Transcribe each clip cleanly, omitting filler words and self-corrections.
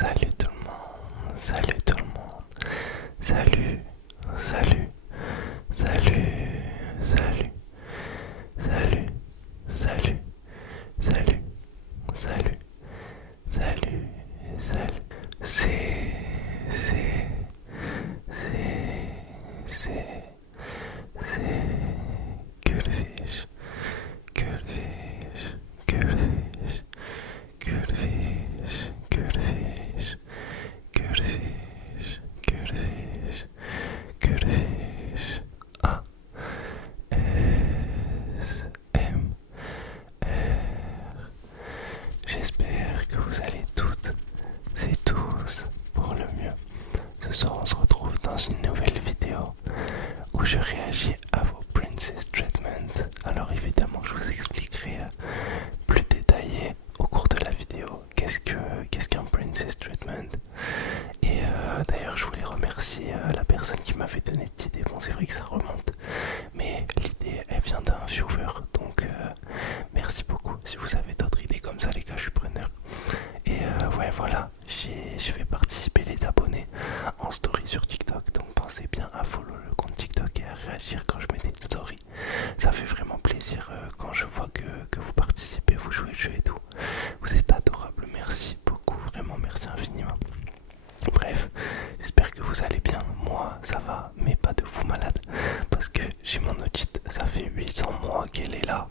Salut tout le monde, salut tout le monde, salut, salut, salut, salut, salut, salut, salut, salut, salut, salut. C'est Gulfish, Gulfish, Gulfish, Gulfish, Gulfish, Gulfish, Gulfish, Gulfish. A S M R. J'espère que vous allez toutes et tous pour le mieux. Ce soir on se retrouve dans une nouvelle vidéo où je réagis à vos Princess Treatment. Alors évidemment je vous expliquerai plus détaillé au cours de la vidéo qu'est-ce qu'un Princess Treatment. Et d'ailleurs je voulais remercier la personne qui m'avait donné cette idée. Bon, c'est vrai que ça remonte, mais l'idée elle vient d'un viewer, donc merci beaucoup. Si vous avez d'autres idées comme ça les gars, je suis preneur. Et ouais, voilà, je vais participer les abonnés en story sur TikTok, donc pensez bien à follow le compte TikTok et à réagir quand je mets des stories. Ça fait vraiment plaisir quand je vois que vous participez, vous jouez le jeu et tout. Vous êtes adorables, merci beaucoup, vraiment merci infiniment. Bref, j'espère que vous allez bien. Moi ça va, mais pas de fou malade, parce que j'ai mon otite, ça fait 800 mois qu'elle est là.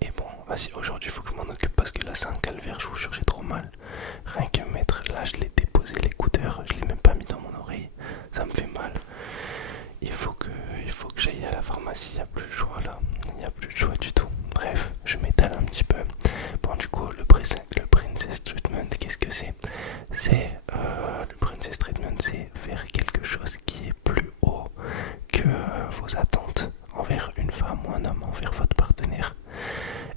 Et bon, vas-y, aujourd'hui il faut que je m'en occupe parce que là c'est un calvaire, je vous jure, j'ai trop mal. Rien que mettre, là je l'ai déposé l'écouteur, je l'ai même pas mis dans mon oreille, ça me fait mal. Il faut que j'aille à la pharmacie, il n'y a plus de choix là, il n'y a plus de choix du tout. Bref, je m'étale un petit peu. Bon, du coup, le Princess Treatment, qu'est-ce que c'est? Le Princess Treatment, c'est faire quelque chose qui est plus haut que vos attentes envers une femme ou un homme, envers votre partenaire.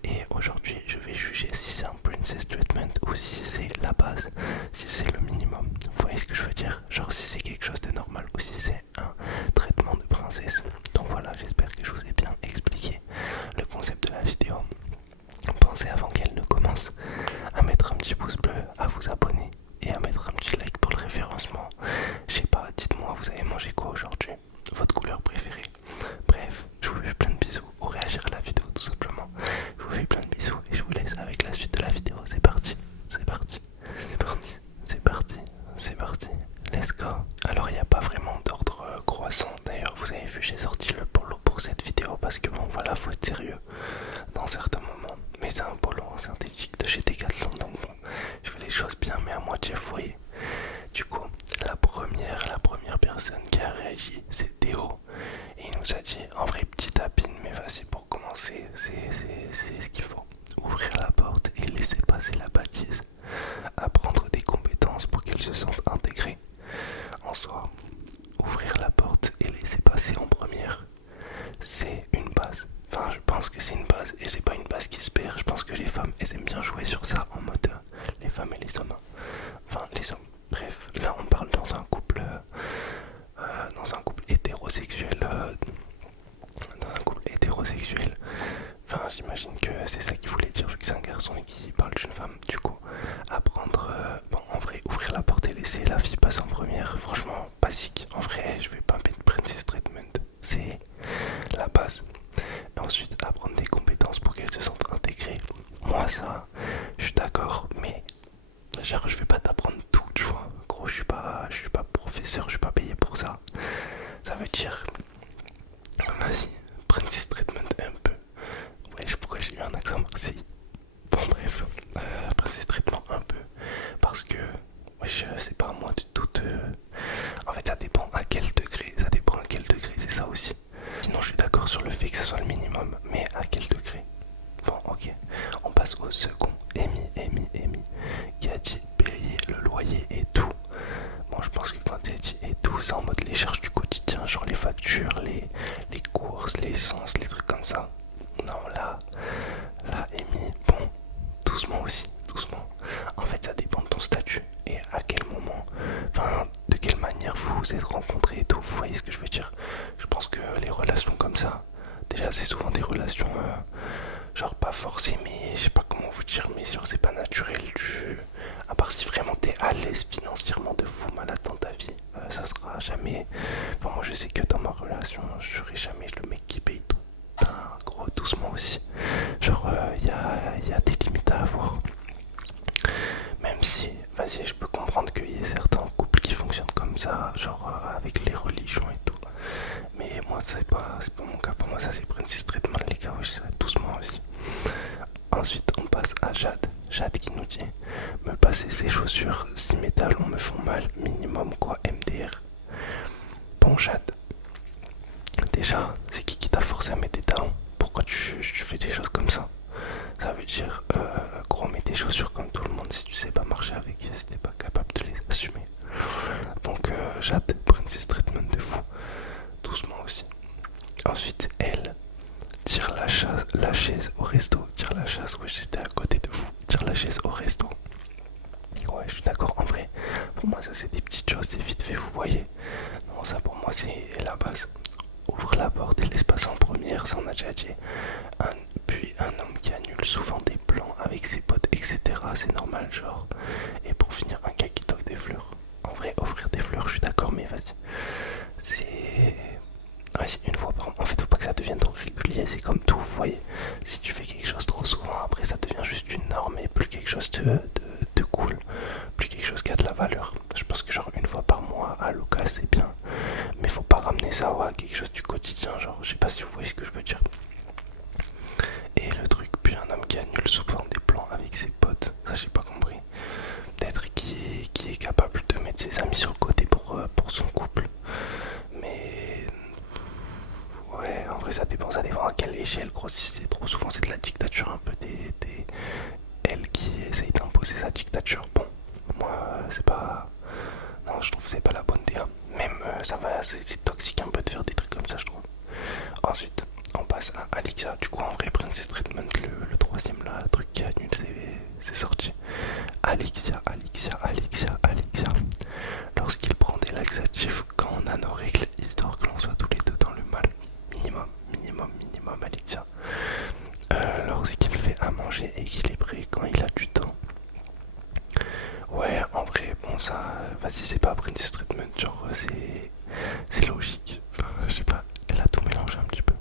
Et aujourd'hui, je vais juger si c'est un Princess Treatment ou si c'est la base, si c'est le minimum. Vous voyez ce que je veux dire? Genre si c'est quelque chose de normal ou si c'est un traitement de princesse. Donc voilà, j'espère que je vous ai bien expliqué le concept de la vidéo. Pensez avant qu'elle ne commence à mettre un petit pouce bleu, à vous abonner et à mettre un petit like pour le référencement. Je sais pas, dites-moi, vous avez mangé quoi aujourd'hui? Votre couleur préférée? Bref, je vous fais plein de bisous ou réagir à la vidéo tout simplement. Je vous fais plein de bisous et je vous laisse avec la suite de la vidéo. C'est parti, c'est parti, c'est parti, c'est parti, c'est parti. Let's go. Alors il n'y a pas vraiment d'ordre croissant. D'ailleurs vous avez vu, j'ai sorti le polo pour cette vidéo parce que bon voilà, faut être sérieux dans certains moments. Mais c'est un polo en synthétique de chez Decathlon, donc bon, je fais les choses bien mais à moitié fouillé. Du coup, la première personne qui a réagi, c'est Théo. Et il nous a dit, en vrai petite tapine, mais vas-y pour commencer, c'est ce qu'il faut. Ouvrir la porte et laisser passer la bâtisse. Apprendre des compétences pour qu'elle se sente intégrée. En soi, ouvrir la porte et laisser passer en première, c'est une base. Enfin, je pense que c'est une base et c'est pas une base qui se perd. Je pense que les femmes, elles aiment bien jouer sur ça en mode les femmes et les hommes. Enfin, les hommes. Bref, là on parle dans un couple hétérosexuel. Dans un couple hétérosexuel. Enfin, j'imagine que c'est ça qu'il voulait dire vu que c'est un garçon et qui parle d'une femme. Du coup, apprendre, bon, en vrai, ouvrir la porte et laisser la fille passer en première, franchement, basique. En vrai, je vais pas mettre Princess Treatment, c'est la base. Et ensuite, apprendre des compétences pour qu'elle se sente intégrée. Moi, ça, je suis d'accord, mais genre, je vais pas t'apprendre tout, tu vois. Gros, je suis pas professeur, je suis pas payé pour ça. Ça veut dire, vas-y, Princess Treatment un peu. Ouais, je sais pourquoi j'ai eu un accent marseillais. Bon bref, Princess Treatment un peu. Parce que, wesh, c'est pas à moi du tout de... En fait ça dépend à quel degré, c'est ça aussi. Sinon je suis d'accord sur le fait que ça soit le minimum, mais à quel degré? Bon ok, on passe au second. Amy, qui a dit payer le loyer et tout. Bon, je pense que quand elle dit et tout, c'est en mode les charges du quotidien, genre les factures, les courses, l'essence, les trucs comme ça. Non, là, Amy, bon, doucement aussi, doucement. En fait, ça dépend de ton statut et à quel moment à l'aise financièrement de fou malade dans ta vie, ça sera jamais. Enfin, moi je sais que dans ma relation, je serai jamais le mec qui paye tout. Ben, gros, doucement aussi. Genre, y a des limites à avoir. Même si, vas-y, je peux comprendre qu'il y ait certains couples qui fonctionnent comme ça, genre avec les religions et tout. Mais moi, c'est pas mon cas. Pour moi, ça c'est Princess Treatment, les gars, ouais, doucement aussi. Ensuite, on passe à Jade. Jade qui nous dit me passer ses chaussures si mes talons me font mal, minimum quoi, MDR. Bon, Jade, déjà, c'est qui t'a forcé à mettre des talons? Pourquoi tu fais des choses comme ça? Ça veut dire, gros, mets tes chaussures comme tout le monde si tu sais pas marcher avec, si t'es pas capable de les assumer. Donc, Jade, Princess Treatment de fou, doucement aussi. Ensuite, elle tire la chaise au resto. Tire la chaise, ouais, j'étais à côté de vous. Tire la chaise au resto. Ouais, je suis d'accord. En vrai, pour moi, ça c'est des petites choses, c'est vite fait, vous voyez. Non, ça pour moi, c'est la base. Ouvre la porte et laisse passer en première, ça on a déjà dit. Puis un homme qui annule souvent des plans avec ses potes, etc. C'est normal, genre. Et pour finir, un gars qui t'offre des fleurs. En vrai, offrir des fleurs, je suis d'accord, mais vas-y. C'est. Vas-y, une fois par mois. En fait, faut pas que ça devienne trop régulier, c'est comme tout, vous voyez. Si tu fais quelque chose trop souvent, après ça devient juste une norme et plus quelque chose de cool, plus quelque chose qui a de la valeur. Je pense que genre une fois par mois à l'occasion c'est bien, mais faut pas ramener ça à quelque chose du quotidien, genre je sais pas si vous voyez ce que je veux dire. Et le truc, puis un homme qui annule souvent des plans avec ses potes, ça j'ai pas compris. Peut-être qui est capable de mettre ses amis sur le côté pour son couple, mais ouais, en vrai ça dépend à quelle échelle, gros. Si c'est trop souvent, c'est de la dictature un peu elle qui essaye d'imposer sa dictature. Bon, moi c'est pas. Non, je trouve que c'est pas la bonne idée. Même ça va, c'est toxique un peu de faire des trucs comme ça, je trouve. Ensuite, on passe à Alixia. Du coup, en vrai, Princess Treatment, le troisième là, le truc qui annule, c'est sorti. Alixia. Lorsqu'il prend des laxatifs quand on a nos règles, histoire que l'on soit tous les deux dans le mal. Minimum, Alixia. Lorsqu'il fait à manger équilibré quand il a du temps. Ouais, en vrai, bon, ça, vas-y, c'est pas Princess Treatment, genre, c'est logique. Enfin, je sais pas, elle a tout mélangé un petit peu.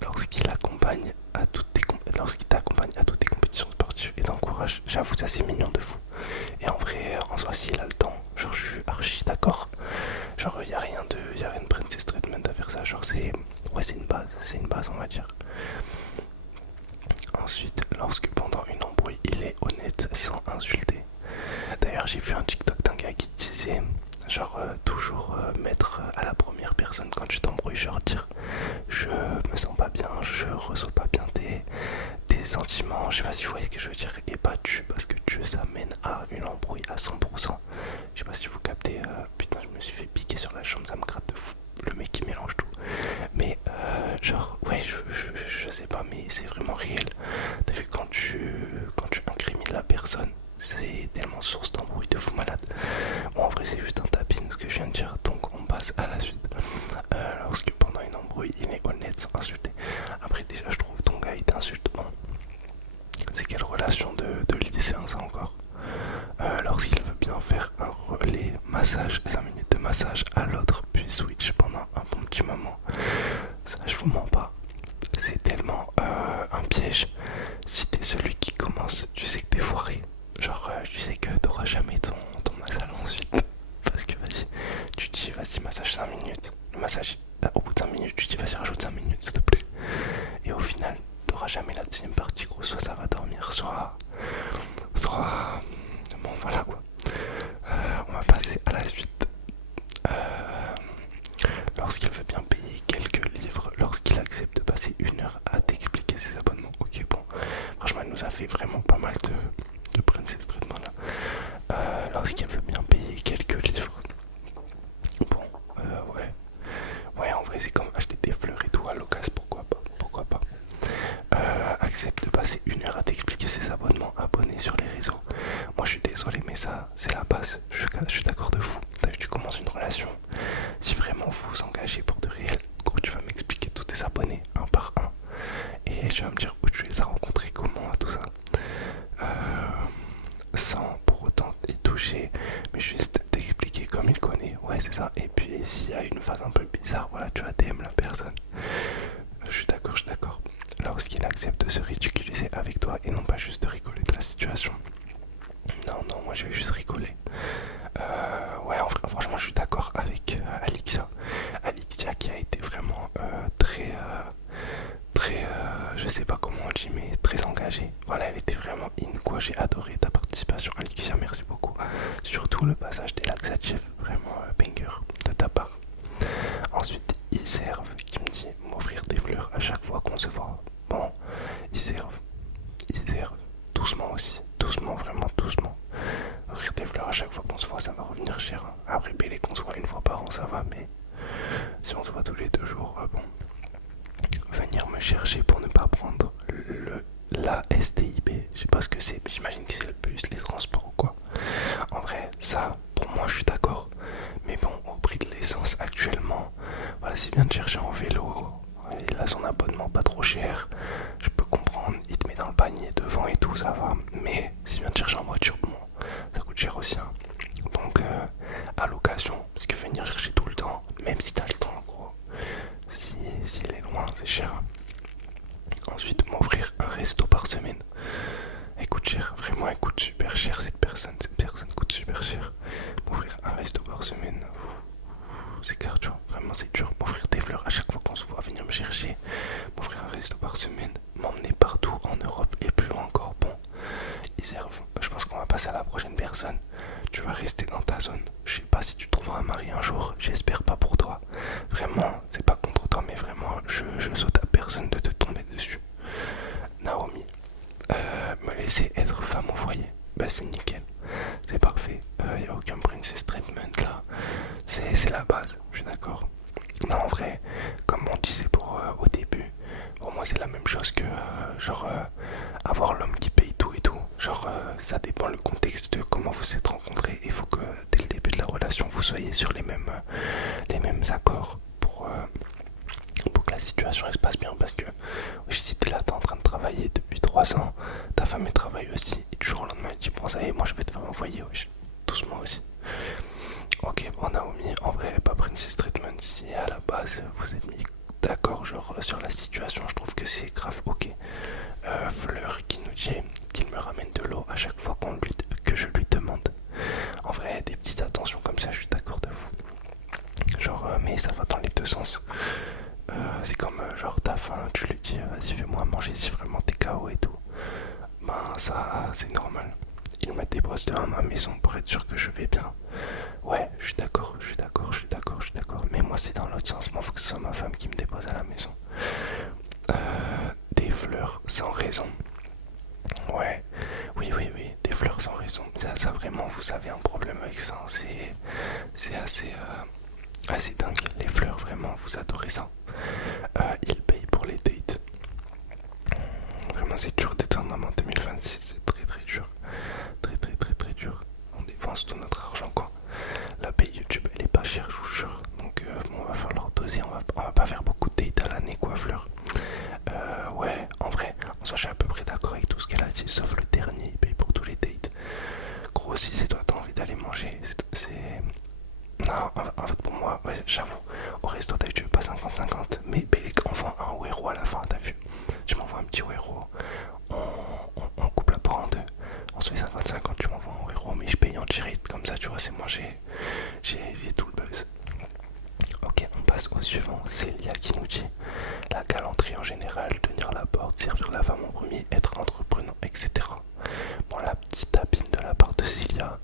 Lorsqu'il t'accompagne à toutes tes compétitions sportives et t'encourage, j'avoue, ça c'est mignon de fou. Et en vrai, en soi, s'il a le temps, genre, je suis archi d'accord. Genre, y a rien de Princess Treatment à faire ça, genre, ouais, c'est une base, on va dire. Ensuite, lorsque pendant une embrouille, il est honnête sans insulter. D'ailleurs, j'ai vu un TikTok d'un gars qui disait, genre, toujours mettre à la première personne quand tu t'embrouilles, genre dire je me sens pas bien, je reçois pas bien tes sentiments, je sais pas si vous voyez ce que je veux dire, et pas tu, parce que tu, ça mène à une embrouille à 100%. Je sais pas si vous captez, putain, je me suis fait piquer sur la chambre, ça me gratte de fou. Le mec qui mélange tout. Mais genre, ouais, je sais pas, mais c'est vraiment réel. T'as vu, quand tu incrimines la personne, c'est tellement source d'embrouille de fou malade. Bon, en vrai, c'est juste un tapin ce que je viens de dire, donc on passe à la suite. Lorsque pendant une embrouille, il est honnête sans insulter. Après, déjà, je trouve ton gars, il t'insulte. Bon, c'est quelle relation de lycéen, ça encore? Lorsqu'il veut bien faire un relais massage, 5 minutes de massage à l'autre, puis switch pendant un bon petit moment. Ça, je vous mens pas. C'est tellement un piège. Si t'es celui qui commence, tu sais que t'es foiré. Genre, tu sais que t'auras jamais ton massage ensuite. Parce que vas-y, tu te dis, vas-y, massage 5 minutes. Le massage, au bout de 5 minutes, tu te dis, vas-y, rajoute 5 minutes, s'il te plaît. Et au final, t'auras jamais la deuxième partie, gros. Soit ça va dormir, soit. Bon, voilà quoi. On va passer à la suite. Lorsqu'il veut bien payer quelques livres, lorsqu'il accepte de passer 1 heure à t'expliquer ses abonnements. Ok, bon, franchement, elle nous a fait vraiment pas mal de Princess Treatment là. Lorsqu'il veut bien payer quelques livres. Bon, ouais. Ouais, en vrai, c'est comme acheter des fleurs et tout à l'occasion, pourquoi pas. Accepte de passer 1 heure à t'expliquer ses abonnements, abonnés sur les réseaux. Moi, je suis désolé, mais ça, c'est la base. Je suis d'accord de vous. T'as vu, tu commences une relation. Si vraiment vous vous engagez pour de réel, gros, tu vas m'expliquer tous tes abonnés, un par un. Et tu vas me dire où tu les as rencontrés, comment, tout ça. Sans pour autant, et toucher, mais juste t'expliquer comme il connaît. Ouais, c'est ça. Et puis s'il y a une phase un peu bizarre, voilà, tu vas DM la personne. Je suis d'accord, je suis d'accord. Lorsqu'il accepte de se ridiculiser avec toi et non pas juste de rigoler de la situation. Non, non, moi je vais juste rigoler. Ouais, franchement, je suis d'accord avec Alixia. Alixia qui a été vraiment très, je sais pas comment on dit, mais très engagée. Voilà, elle était vraiment in, quoi. J'ai adoré ta participation, Alixia, merci beaucoup. Surtout le passage des laxatifs, vraiment banger de ta part. Ensuite, Iserve qui me dit m'offrir des fleurs à chaque fois qu'on se voit. Bon, Iserve, doucement aussi, doucement, vraiment doucement. Offrir des fleurs à chaque fois qu'on se voit, ça va revenir cher. Après, bélé qu'on se voit une fois par an, ça va, mais si on se voit tous les 2 jours, bon. Venir me chercher pour ne pas prendre la STIB, je sais pas ce que c'est, mais j'imagine que c'est le bus, les transports ou quoi. En vrai, ça, pour moi, je suis d'accord. Mais bon, au prix de l'essence actuellement, voilà, s'il vient de chercher en vélo, il a son abonnement pas trop cher, je peux comprendre, il te met dans le panier devant et tout, ça va. Mais s'il vient de chercher en voiture, bon, ça coûte cher aussi. Hein. Donc, à l'occasion, parce que venir chercher tout le temps, même si t'as le temps, gros, s'il est loin, c'est cher. Ensuite, m'offrir un resto par semaine. Elle coûte cher, vraiment, elle coûte super cher cette personne. Cette personne coûte super cher. M'offrir un resto par semaine, c'est clair, tu vois, vraiment c'est dur. M'offrir des fleurs à chaque fois qu'on se voit, venir me chercher. M'offrir un resto par semaine, m'emmener partout en Europe et plus loin encore. Bon, Iserve, je pense qu'on va passer à la prochaine personne. Tu vas rester dans ta zone. Je sais pas si tu trouveras un mari un jour, j'espère pas pour toi. Vraiment, c'est pas contre toi, mais vraiment, je saute à personne de te tomber dessus. Naomi, me laisser être femme au foyer, bah c'est nickel, c'est parfait, y a aucun princess treatment là, c'est la base, je suis d'accord. Non, en vrai, comme on disait au début, pour moi c'est la même chose que avoir l'homme qui paye tout et tout. Genre ça dépend le contexte de comment vous êtes rencontrés. Il faut que dès le début de la relation vous soyez sur les mêmes accords pour que la situation elle se passe bien. Parce que si t'es là, t'es en train de travailler depuis 3 ans, ta femme elle travaille aussi, et du jour au lendemain elle dit bon ça y est, moi je vais te faire envoyer, wesh, doucement aussi. Ok, bon Naomi, en vrai pas princess treatment, si à la base vous êtes mis d'accord genre sur la situation, je trouve que c'est grave ok. Fleur qui nous dit qu'il me ramène de l'eau à chaque fois que je lui demande. En vrai, des petites attentions comme ça, je suis d'accord de vous. Genre, mais ça va dans les deux sens. C'est comme genre t'as faim, tu lui dis vas-y fais-moi manger si vraiment t'es KO et tout. Ben ça c'est normal. Il me dépose devant ma maison pour être sûr que je vais bien. Ouais, je suis d'accord, je suis d'accord, je suis d'accord, je suis d'accord. Mais moi c'est dans l'autre sens, moi faut que ce soit ma femme qui me dépose à la maison. Des fleurs sans raison. Ouais, oui, oui, oui, des fleurs sans raison. Ça vraiment, vous avez un problème avec ça. C'est assez dingue. Les fleurs, vraiment, vous adorez ça. Ils payent pour les dates. Vraiment, c'est dur d'être un homme en 2026. C'est très très dur. Très très très très dur. On dépense tout notre argent, quoi. La paye YouTube, elle est pas chère, je vous jure. Donc, bon, on va falloir doser. On va pas faire beaucoup de dates à l'année, quoi, fleurs. Ouais, en vrai, en soi, je suis à peu près d'accord avec tout ce qu'elle a dit, sauf le dernier, il paye pour tous les dates. Gros, si c'est toi, t'as envie d'aller manger, c'est. Non, en fait, pour moi, ouais, j'avoue, au resto, t'as vu, tu veux pas 50-50, mais les enfants, un héros à la fin, t'as vu. Je m'envoie un petit héros, on coupe la part en deux, on se fait 50-50, tu m'envoies un héros, mais je paye en direct, comme ça, tu vois, c'est moi, j'ai tout le buzz. Ok, on passe au suivant. Célia qui nous dit la galanterie en général, tenir la porte, servir la femme en premier, être entreprenant, etc. Bon, la petite tapine de la part de Célia.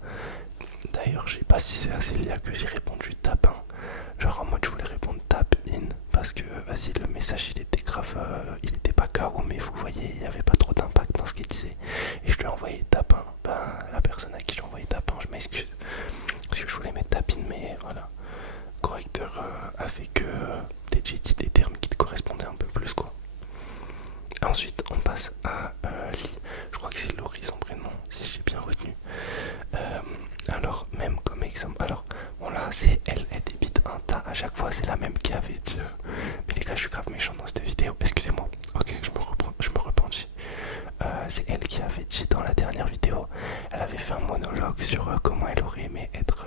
D'ailleurs, je sais pas si c'est à Célia que j'ai répondu tapin. Genre en mode je voulais répondre tap in parce que vas-y, le message il était grave, il était pas KO, mais vous voyez, il y avait pas trop d'impact dans ce qu'il disait. Et je lui ai envoyé tapin. Ben, la personne à qui j'ai envoyé tapin, je m'excuse parce que je voulais mettre tapin, mais voilà. Correcteur a fait que j'ai dit des termes qui te correspondaient un peu plus, quoi. Ensuite on passe à Lee, je crois que c'est Laurie son prénom si j'ai bien retenu. Alors même comme exemple, alors bon là c'est elle débite un tas à chaque fois, c'est la même qui avait dit mais les gars je suis grave méchant dans cette vidéo, excusez-moi. Ok, je me repentis. C'est elle qui avait dit dans la dernière vidéo, elle avait fait un monologue sur comment elle aurait aimé être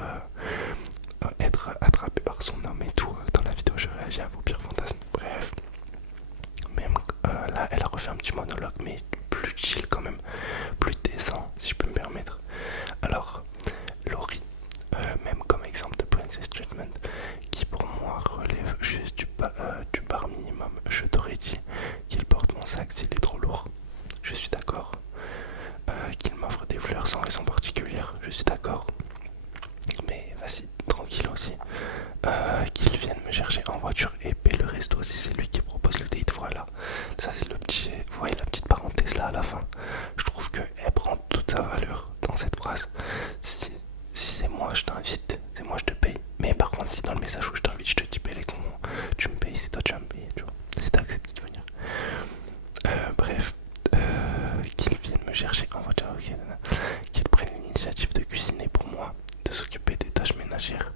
attrapée par son homme et tout. Dans la vidéo, je réagis à vos pires fantasmes. Bref, même là, elle a refait un petit monologue, mais plus chill quand même, plus décent, si je peux me permettre. Alors, Laurie, même comme exemple de Princess Treatment, qui pour moi relève juste du bar minimum. Je t'aurais dit qu'il porte mon sac s'il est trop lourd. Je suis d'accord. Qu'il m'offre des fleurs sans raison particulière. Je suis d'accord. Mais vas-y, tranquille aussi. Qu'il vienne me chercher en voiture et paie le resto si c'est lui qui propose le date. Voilà. Ça c'est le petit. Vous voyez la petite parenthèse là à la fin. Je trouve qu'elle prend toute sa valeur dans cette phrase. Si c'est moi je t'invite, c'est moi je te paye. Mais par contre si dans le message où je t'invite je te dis les comment tu me payes, c'est toi tu vas me payer, tu vois. Si t'acceptes de venir. Bref, qu'il vienne me chercher en voiture, ok, qu'il prenne l'initiative de cuisiner pour moi, de s'occuper des tâches ménagères,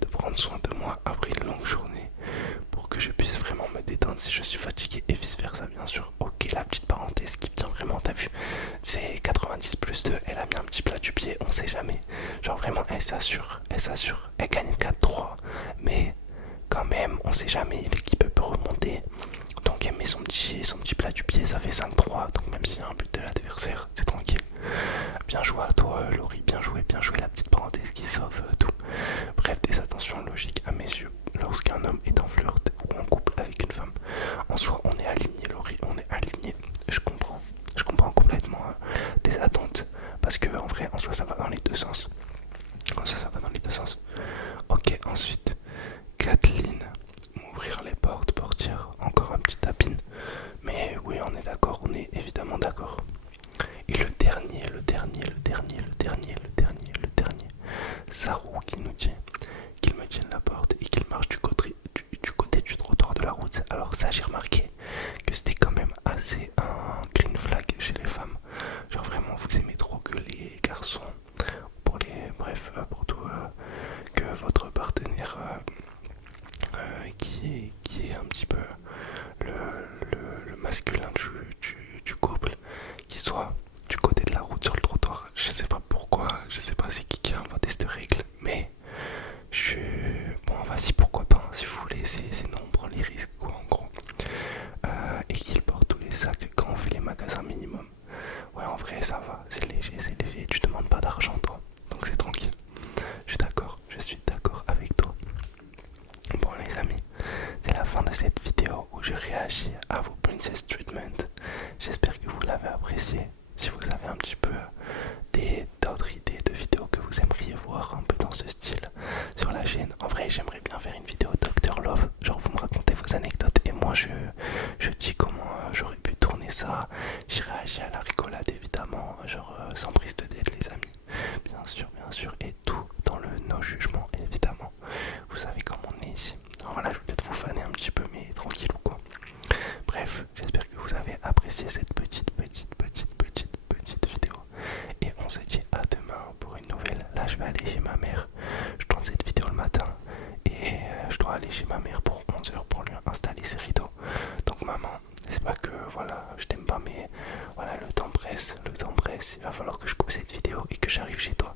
de prendre soin de moi après une longue journée, pour que je puisse vraiment me détendre si je suis fatigué et vice versa bien sûr. Ok, la petite parenthèse qui vient vraiment, t'as vu, c'est 90 plus 2, elle a mis un petit plat du pied, on sait jamais. Genre vraiment, elle s'assure, elle gagne 4-3, mais quand même, on sait jamais, l'équipe peut remonter. Donc elle met son petit plat du pied, ça fait 5-3, donc même s'il y a un but de l'adversaire, c'est tranquille. Bien joué à toi Laurie, bien joué la petite parenthèse qui sauve tout. Bref, des attentions logiques à mes yeux lorsqu'un homme est en flirt ou en couple avec une femme. En soi, on est aligné Laurie, on est aligné. Je comprends complètement tes attentes. Parce que en vrai, en soi, ça va dans les deux sens. Ok, ensuite, Kathleen, m'ouvrir les portières, encore un petit tapine. Mais oui, on est d'accord, on est évidemment d'accord. Et le dernier, Sarou qui nous dit qu'il me tienne la porte et qu'il marche du côté du trottoir de la route. Alors ça, j'ai remarqué que c'était quand même assez un green flag chez les femmes. Genre vraiment, vous aimez trop que les garçons, pour tout, que votre partenaire qui est un petit peu le masculin du couple, qui soit du côté de la route sur le trottoir. Je sais pas pourquoi, je sais pas c'est qui a inventé cette règle, mais bon, vas-y, pourquoi pas, hein, si vous voulez, c'est non, on prend les risques, quoi, en gros. Et qu'il porte tous les sacs quand on fait les magasins minimum. Ouais, en vrai, ça va, c'est léger, tu demandes pas d'argent, toi, donc c'est tranquille. Je suis d'accord avec toi. Bon les amis, c'est la fin de cette vidéo où je réagis à vos Princess Treatment. J'espère que vous l'avez apprécié. Si vous avez un petit peu d'autres idées de vidéos que vous aimeriez voir un peu dans ce style sur la chaîne, en vrai j'aimerais bien faire une vidéo Dr Love. Genre vous me racontez vos anecdotes et moi je dis comment j'aurais pu tourner ça. J'y réagis à la rigolade évidemment, genre sans prise de tête les amis. Bien sûr, et tout dans le no-jugement évidemment. Vous savez comment on est ici. Alors voilà, je vais peut-être vous faner un petit peu, mais tranquille ou quoi. Bref, j'espère que vous avez apprécié cette petite vidéo. Et on se dit à demain pour une nouvelle. Là, je vais aller chez ma mère. Je tourne cette vidéo le matin. Et je dois aller chez ma mère pour 11h pour lui installer ses rideaux. Donc maman, c'est pas que voilà, je t'aime pas, mais voilà, le temps presse. Il va falloir que je coupe cette vidéo et que j'arrive chez toi.